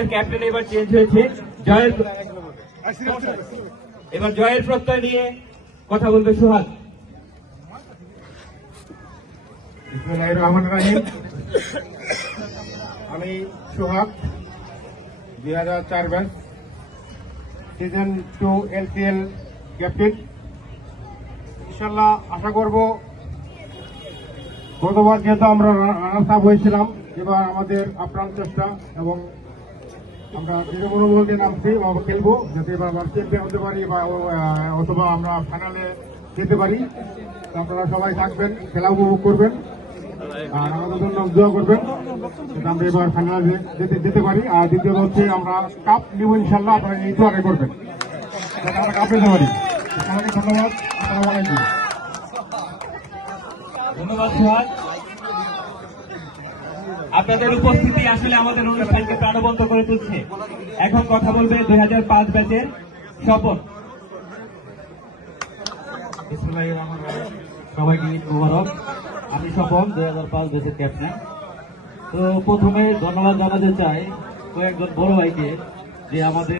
Captain এবার change হয়েছে। এবার জয়ের প্রত্যয় নিয়ে কথা বলবে সোহাগ। বিসমিল্লাহির রহমানির রহিম। আমি সোহাগ, 2004 ব্যাচ, সিজন 2 LCL ক্যাপ্টেন। ইনশাল্লাহ আশা করব, গতবার যেহেতু আমরা রানার্স আপ হয়েছিলাম, এবার আমাদের আপ্রাণ চেষ্টা এবং আমরা দৃঢ় মনোবল দিয়ে নামছি খেলবো, যাতে এবার আমরা চ্যাম্পিয়ন হতে পারি বা অথবা আমরা ফাইনালে যেতে পারি। আপনারা সবাই থাকবেন, খেলা উপভোগ করবেন আর আমাদের জন্য দোয়া করবেন যাতে আমরা এবার ফাইনালে যেতে পারি। আর দ্বিতীয়ত হচ্ছে আমরা কাপ নিব ইনশাল্লাহ, আপনারা এই দোয়া করবেন যাতে আমরা কাপ নিতে পারি। সবাইকে ধন্যবাদ। আসসালামু আলাইকুম। ধন্যবাদ সোহাগ। আপনাদের উপস্থিতি আসলে আমাদের অনুষ্ঠানকে প্রাণবন্ত করে তুলছে। এখন কথা বলবে 2005 ব্যাচের স্বপন। বিসমিল্লাহির রহমানির রহিম। সবাইকে ঈদ মোবারক। আমি স্বপন, 2005 ব্যাচের ক্যাপ্টেন। তো প্রথমে ধন্যবাদ জানাতে চাই কয়েকজন বড় ভাইকে, যে আমাদের